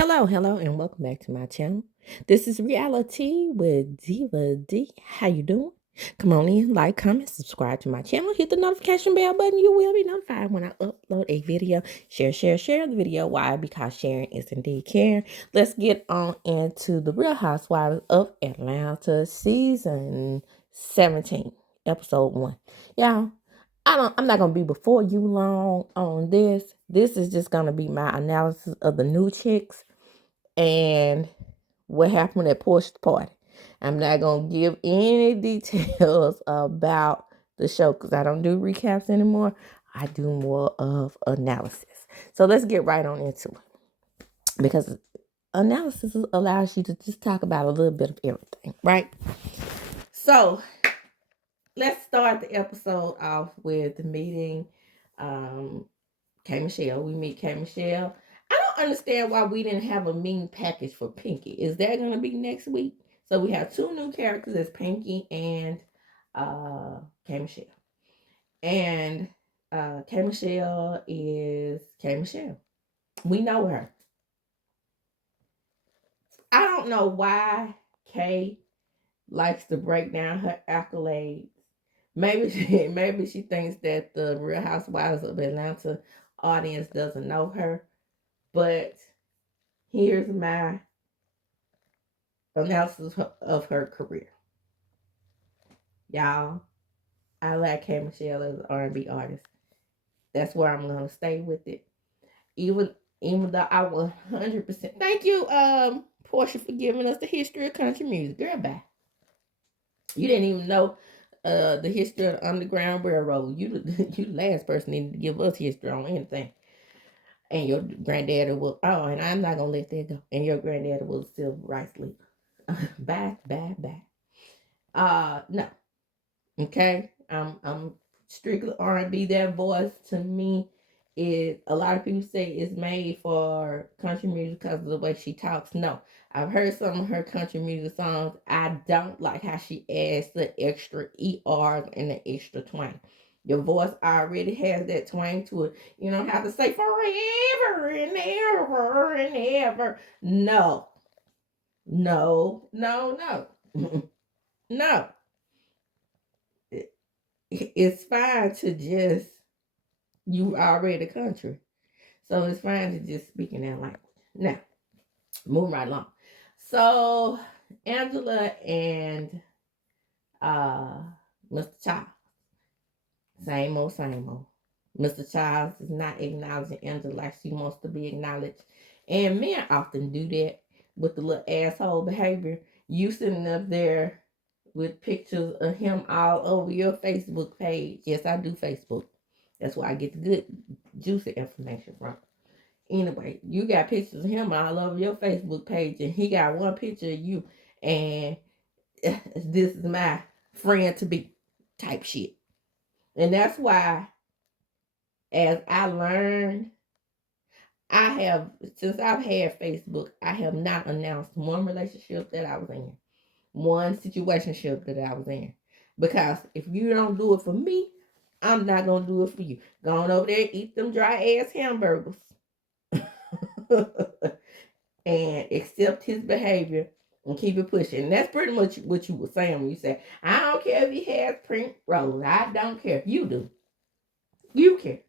Hello, and welcome back to my channel. This is Reality with Diva D. How you doing? Come on in, like, comment, subscribe to my channel, hit the notification bell button. You will be notified when I upload a video. Share the video. Why? Because sharing is indeed caring. Let's get on into the Real Housewives of Atlanta season 17, episode 1. Y'all, I'm not gonna be before you long on this. This is just gonna be my analysis of the new chicks and what happened at Portia's party. I'm not gonna give any details about the show because I don't do recaps anymore. I do more of analysis. So let's get right on into it because analysis allows you to just talk about a little bit of everything, right? So let's start the episode off with meeting K Michelle. We meet K Michelle. I don't understand why we didn't have a mean package for Pinky. Is that going to be next week? So we have two new characters as Pinky and K Michelle. And K Michelle is K Michelle. We know her. I don't know why K likes to break down her accolades. Maybe she thinks that the Real Housewives of Atlanta audience doesn't know her. But here's my analysis of her career. Y'all, I like K Michelle as an R&B artist. That's where I'm gonna stay with it. Even though I 100% thank you, Portia, for giving us the history of country music. Girl, bye. You didn't even know the history of the Underground Railroad. You the last person needed to give us history on anything. And your granddaddy was and I'm not gonna let that go. And your granddaddy was a civil rights leader. Bye. No. Okay. I'm strictly R&B. That voice to me is, a lot of people say it's made for country music because of the way she talks. No. I've heard some of her country music songs. I don't like how she adds the extra ERs and the extra twang. Your voice already has that twang to it. You don't have to say forever and ever and ever. No. No. No. It's fine to just, you already country. So it's fine to just speak in that language. Now, moving right along. So Angela and Mr. Charles. Same old. Mr. Charles is not acknowledging Angela like she wants to be acknowledged. And men often do that with the little asshole behavior. You sitting up there with pictures of him all over your Facebook page. Yes, I do Facebook. That's where I get the good, juicy information from. Anyway, you got pictures of him all over your Facebook page, and he got one picture of you, and this is my friend to be type shit. And that's why, as I learned, since I've had Facebook, I have not announced one relationship that I was in, one situationship that I was in. Because if you don't do it for me, I'm not going to do it for you. Go on over there, eat them dry ass hamburgers. And accept his behavior and keep it pushing. And that's pretty much what you were saying when you said, I don't care if he has pink rose. I don't care. You do. You care.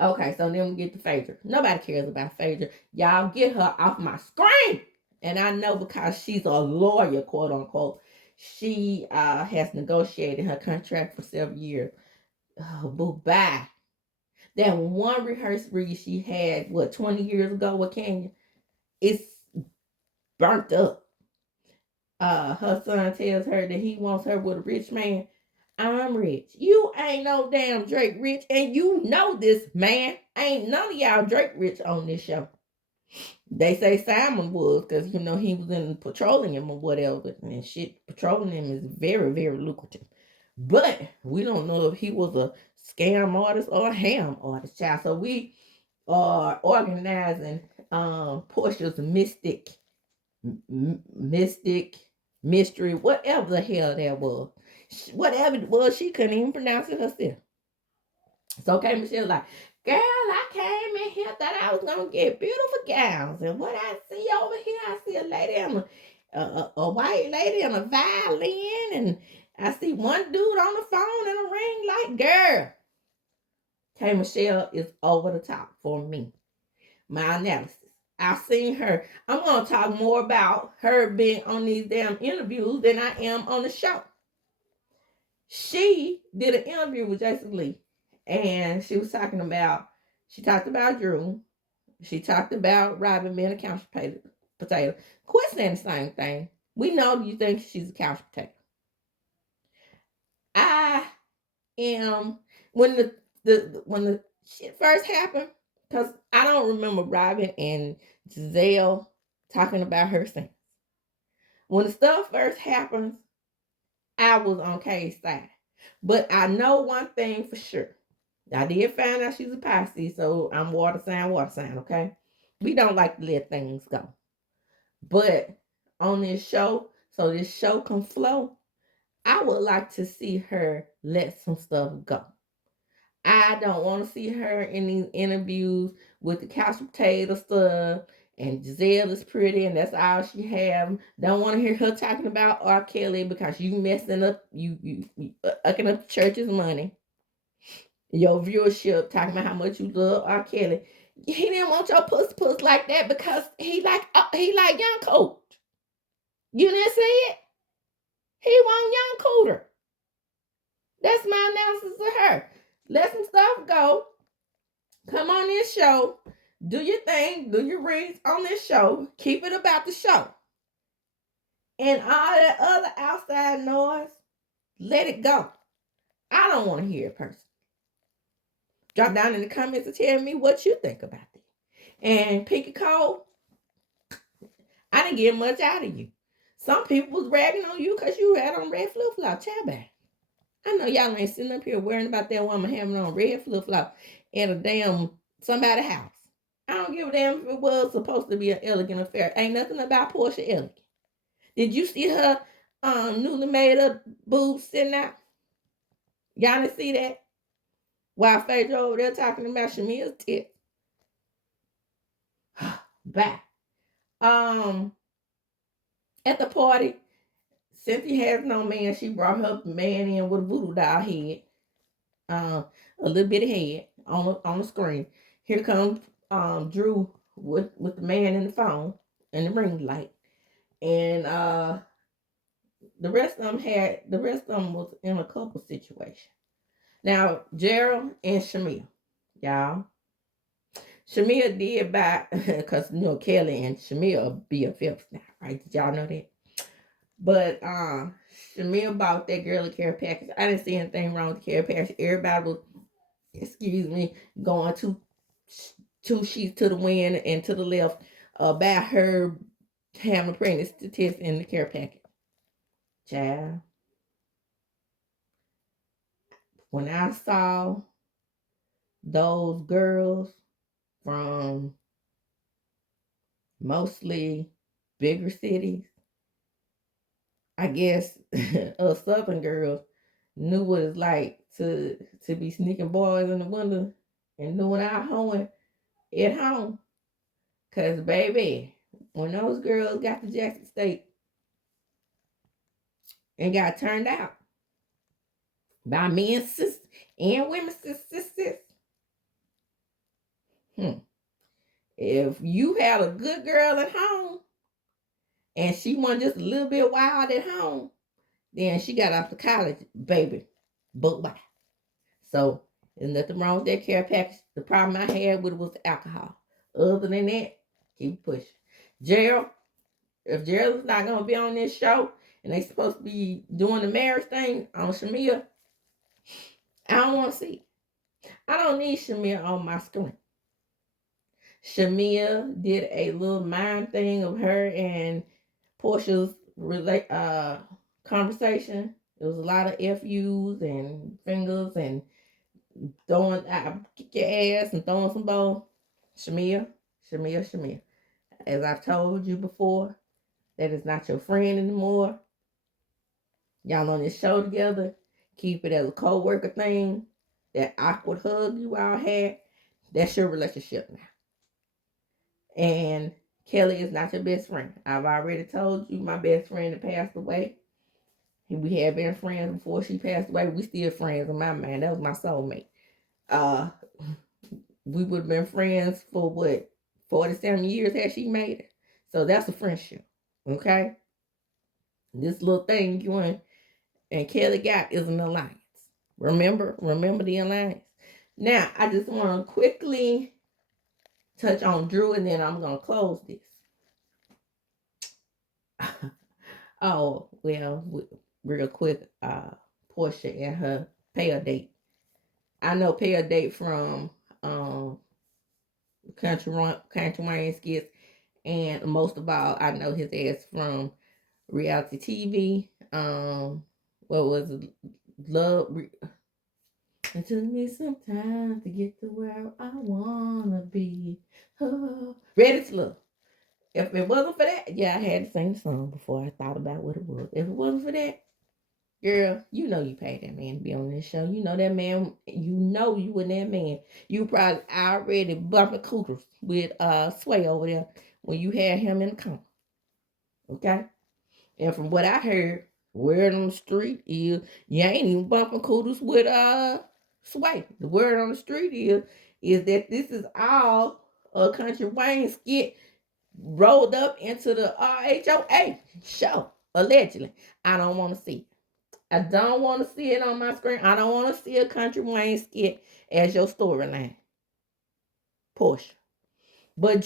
Okay, so then we get to Phaedra. Nobody cares about Phaedra. Y'all get her off my screen. And I know because she's a lawyer, quote unquote. She has negotiated her contract for several years. Oh, boo, bye. That one rehearsal she had, 20 years ago with Kenya, it's burnt up. Her son tells her that he wants her with a rich man. I'm rich. You ain't no damn Drake rich, and you know this, man. Ain't none of y'all Drake rich on this show. They say Simon was, because he was in petroleum or whatever, and shit, petroleum is very, very lucrative. But we don't know if he was a scam artist or a ham artist, child. So we are organizing Portia's mystic mystery, whatever the hell that was. Whatever it was, she couldn't even pronounce it herself. So K Michelle like, girl, I came in here, thought I I was gonna get beautiful gowns, and what I see over here, I see a lady on a white lady on a violin, and I see one dude on the phone and a ring light. Girl, K Michelle is over the top for me. My analysis. I've seen her. I'm gonna talk more about her being on these damn interviews than I am on the show. She did an interview with Jason Lee, and she talked about Drew. She talked about Robin being a couch potato. Quit saying the same thing. We know you think she's a couch potato. I am when when the shit first happened, because I don't remember Robin and Giselle talking about her since. When the stuff first happens, I was on Kay's side. But I know one thing for sure. I did find out she's a Pisces, so I'm water sign, okay? We don't like to let things go. But on this show, so this show can flow, I would like to see her let some stuff go. I don't want to see her in these interviews with the couch potato stuff. And Giselle is pretty, and that's all she have. Don't want to hear her talking about R. Kelly because you messing up, you ucking up the church's money. Your viewership talking about how much you love R. Kelly. He didn't want your puss like that because he like young coach. You didn't see it? He want young cooter. That's my analysis of her. Let some stuff go. Come on this show. Do your thing. Do your reads on this show. Keep it about the show. And all that other outside noise, let it go. I don't want to hear it personally. Drop down in the comments and tell me what you think about it. And Pinky Cole, I didn't get much out of you. Some people was ragging on you because you had on red flip-flop. Child back. I know y'all ain't sitting up here worrying about that woman having on red flip-flop in a damn somebody's house. I don't give a damn if it was supposed to be an elegant affair. Ain't nothing about Portia elegant. Did you see her newly made up boobs sitting out? Y'all didn't see that? While Phaedra over there talking about Shamia's tits. Bye. At the party, Cynthia has no man. She brought her man in with a voodoo doll head. A little bit of head on the screen. Here comes Drew with the man in the phone and the ring light. And the rest of them was in a couple situation. Now, Gerald and Shamia, y'all. Shamia did buy, because Kelly and Shamia are BFFs now, right? Did y'all know that? But Shamia bought that girl a care package. I didn't see anything wrong with the care package. Everybody was, going two sheets to the wind and to the left about her having a pregnancy test in the care package. Child. When I saw those girls from mostly bigger cities, I guess us southern girls knew what it's like to be sneaking boys in the window and doing our hoeing at home. Cause baby, when those girls got to Jackson State and got turned out by men sis and women sis. If you had a good girl at home and she wasn't just a little bit wild at home, then she got off to college, baby. Book bye. So there's nothing wrong with that care package. The problem I had with it was the alcohol. Other than that, keep pushing. Gerald, if Gerald's not gonna be on this show and they supposed to be doing the marriage thing on Shamia, I don't want to see it. I don't need Shamia on my screen. Shamia did a little mime thing of her and Portia's conversation. There was a lot of FUs and fingers and throwing, kick your ass and throwing some ball. Shamia. As I've told you before, that is not your friend anymore. Y'all on this show together. Keep it as a co-worker thing. That awkward hug you all had, that's your relationship now. And Kelly is not your best friend. I've already told you my best friend that passed away. We had been friends before she passed away. We still friends in my mind. That was my soulmate. Uh, we would have been friends for what, 47 years had she made it. So that's a friendship. Okay? This little thing you and Kelly got is an alliance. Remember the alliance. Now, I just want to quickly touch on Drew and then I'm going to close this. Oh, well, real quick, Portia and her pay a date. I know pay a date from Country Wayne skits, and most of all, I know his ass from reality TV. What was it? Love. It took me some time to get to where I wanna be. Oh. Ready to Love. If it wasn't for that, yeah, I had to sing the song before I thought about what it was. If it wasn't for that, girl, you know you paid that man to be on this show. You know that man, you and that man. You probably already bumping cooters with Sway over there when you had him in the car. Okay? And from what I heard, word on the street is you ain't even bumping cooters with Sway. The word on the street is that this is all a Country Wayne skit rolled up into the RHOA show, allegedly. I don't want to see it. I don't want to see it on my screen. I don't want to see a Country Wayne skit as your storyline. Portia. But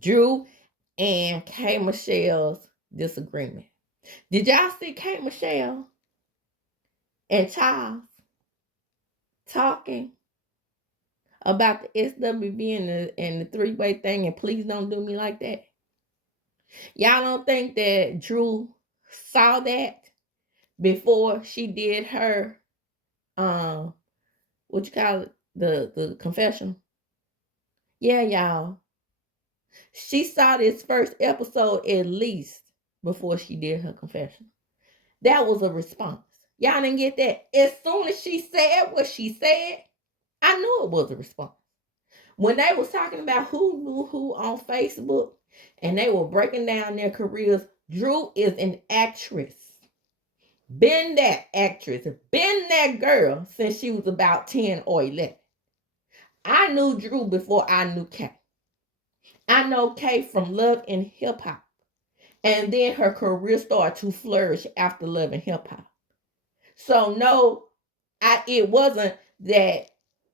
Drew and K. Michelle's disagreement. Did y'all see K. Michelle and Charles talking about the SWB and the three-way thing and please don't do me like that? Y'all don't think that Drew saw that before she did her what you call it, the confession? Yeah, y'all. She saw this first episode at least before she did her confession. That was a response. Y'all didn't get that? As soon as she said what she said, I knew it was a response. When they was talking about who knew who on Facebook and they were breaking down their careers, Drew is an actress. Been that actress, been that girl since she was about 10 or 11. I knew Drew before I knew Kay. I know Kay from Love and Hip Hop. And then her career started to flourish after Love and Hip Hop. So no, it wasn't that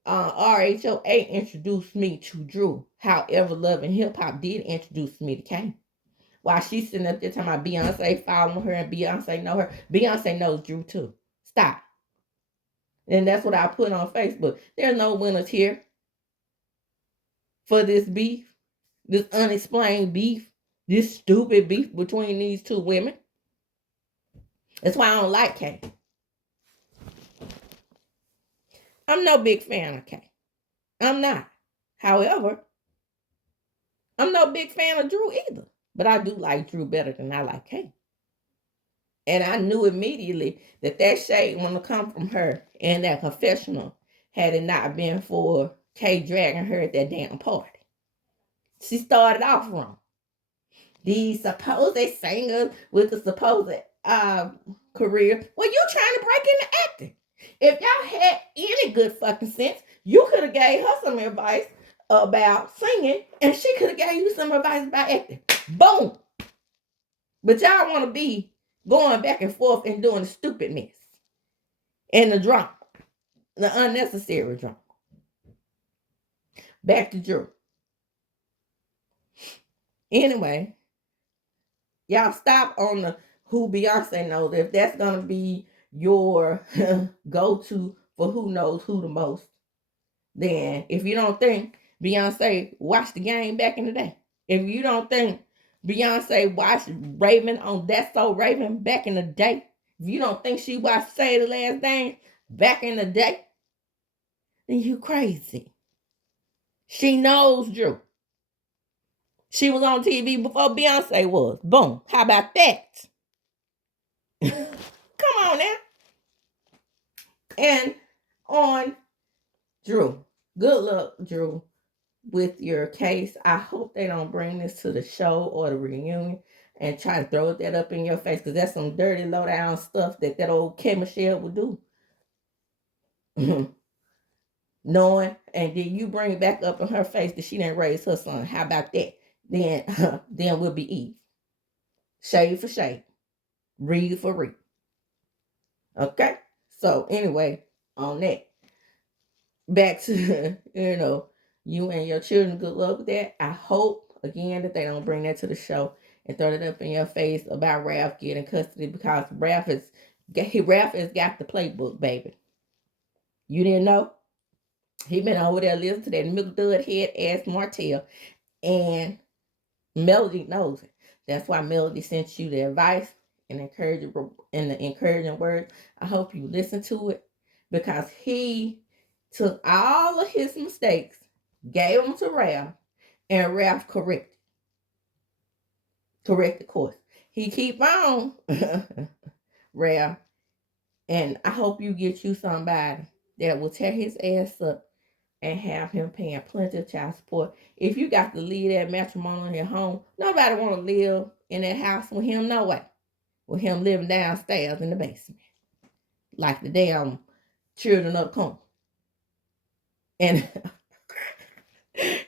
RHOA introduced me to Drew. However, Love and Hip Hop did introduce me to Kay. While she's sitting up there talking about Beyonce following her and Beyonce know her. Beyonce knows Drew too. Stop. And that's what I put on Facebook. There's no winners here for this beef, this unexplained beef, this stupid beef between these two women. That's why I don't like Kay. I'm no big fan of Kay. I'm not. However, I'm no big fan of Drew either. But I do like Drew better than I like Kay. And I knew immediately that shade want to come from her and that confessional had it not been for Kay dragging her at that damn party. She started off wrong. These supposed singers with the supposed career. Well, you trying to break into acting. If y'all had any good fucking sense, you could have gave her some advice about singing and she could have gave you some advice about acting. Boom. But y'all want to be going back and forth and doing the stupidness and the drama, the unnecessary drama. Back to Drew. Anyway, y'all stop on the who Beyonce knows. If that's going to be your go-to for who knows who the most, then if you don't think Beyonce watched the game back in the day, if you don't think Beyonce watched Raven on That's So Raven back in the day, if you don't think she watched Say the Last Dance back in the day, then you crazy. She knows Drew. She was on TV before Beyonce was. Boom. How about that? Come on now. And on Drew. Good luck, Drew. with your case. I hope they don't bring this to the show or the reunion and try to throw that up in your face, because that's some dirty, low down stuff that old K Michelle would do. Knowing, and then you bring it back up in her face that she didn't raise her son. How about that? Then we'll be even. Shade for shade, read for read. Okay. So anyway, on that, back to you and your children. Good luck with that. I hope again that they don't bring that to the show and throw it up in your face about Ralph getting custody, because Ralph has got the playbook, baby. You didn't know? He been over there listening to that milk dud head ass Martell, and Melody knows it. That's why Melody sent you the advice and the encouraging words. I hope you listen to it, because he took all of his mistakes, gave them to Ralph, and Ralph corrected course. He keep on, Ralph, and I hope you get you somebody that will tear his ass up and have him paying plenty of child support. If you got to leave that matrimonial in your home, nobody want to live in that house with him, no way. With him living downstairs in the basement, like the damn children of the corn. And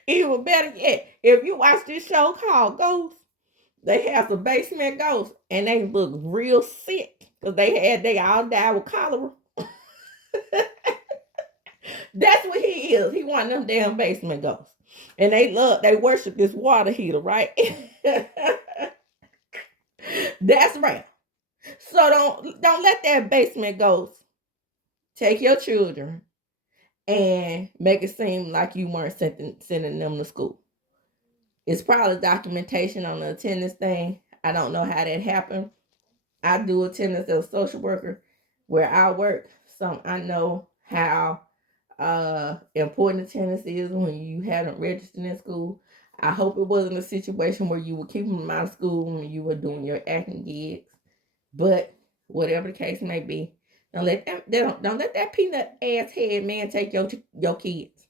even better yet, if you watch this show called Ghost, they have some basement ghosts, and they look real sick because they all died with cholera. That's what he is. He one of them damn basement ghosts. And they worship this water heater, right? That's right. So don't let that basement ghost take your children and make it seem like you weren't sending them to school. It's probably documentation on the attendance thing. I don't know how that happened. I do attendance as a social worker where I work, so I know how important attendance is when you haven't registered in school. I hope it wasn't a situation where you were keeping them out of school when you were doing your acting gigs. But whatever the case may be, don't let that peanut ass head man take your kids.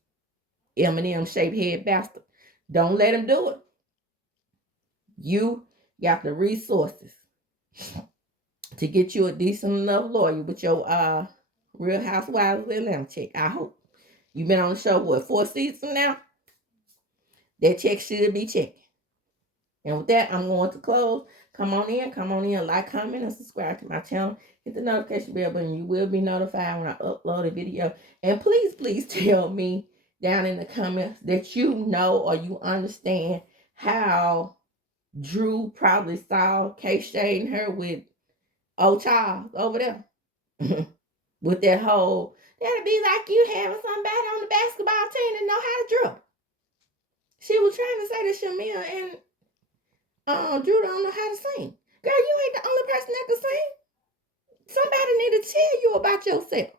M&M shaped head bastard. Don't let him do it. You got the resources to get you a decent enough lawyer with your Real Housewives of Atlanta check. I hope. You've been on the show, what, 4 seasons now? That check should be checked. And with that, I'm going to close. Come on in, like, comment, and subscribe to my channel. Hit the notification bell button. You will be notified when I upload a video. And please tell me down in the comments that you know or you understand how Drew probably saw K shading her with old Charles over there. With that whole, that'd be like you having somebody on the basketball team that know how to dribble. She was trying to say to Shamia and Drew don't know how to sing. Girl, you ain't the only person that can sing. Somebody need to tell you about yourself.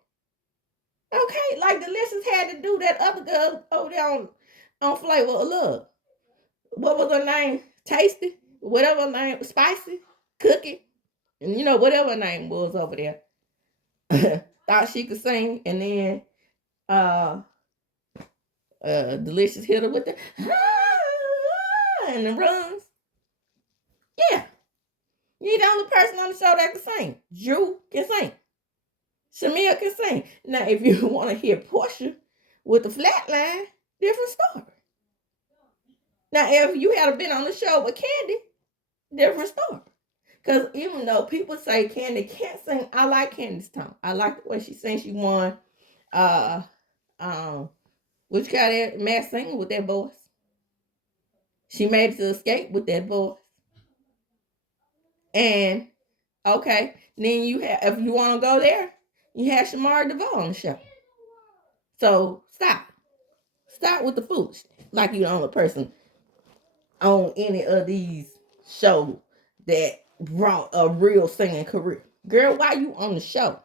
Okay, like Delicious had to do that other girl over there on Flavor of Love. What was her name? Tasty? Whatever her name, Spicy? Cookie? And whatever her name was over there. Thought she could sing, and then Delicious hit her with the and the runs. Yeah. You ain't the only person on the show that can sing. Drew can sing. Shamia can sing. Now, if you want to hear Portia with the flat line, different story. Now, if you had been on the show with Candy, different story. Because even though people say Candy can't sing, I like Candy's tone. I like the way she sings. She won which got that Masked Singer with that voice. She made it to Escape with that voice. And okay, then you have, if you want to go there, you have Shamara DeVoe on the show. So stop with the foolishness. Like you're the only person on any of these shows that brought a real singing career. Girl, why you on the show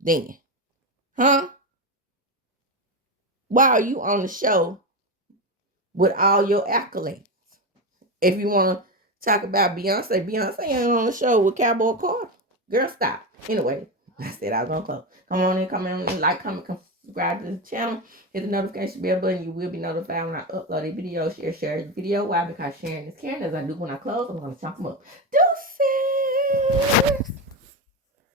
then? Huh? Why are you on the show with all your accolades? If you want to talk about Beyonce ain't on the show with Cowboy Carter. Girl, stop. Anyway, I said I was going to close. Come on in, like, comment, subscribe to the channel, hit the notification bell button. You will be notified when I upload a video. Share the video. Why? Because sharing is caring. As I do when I close, I'm going to chop them up. Do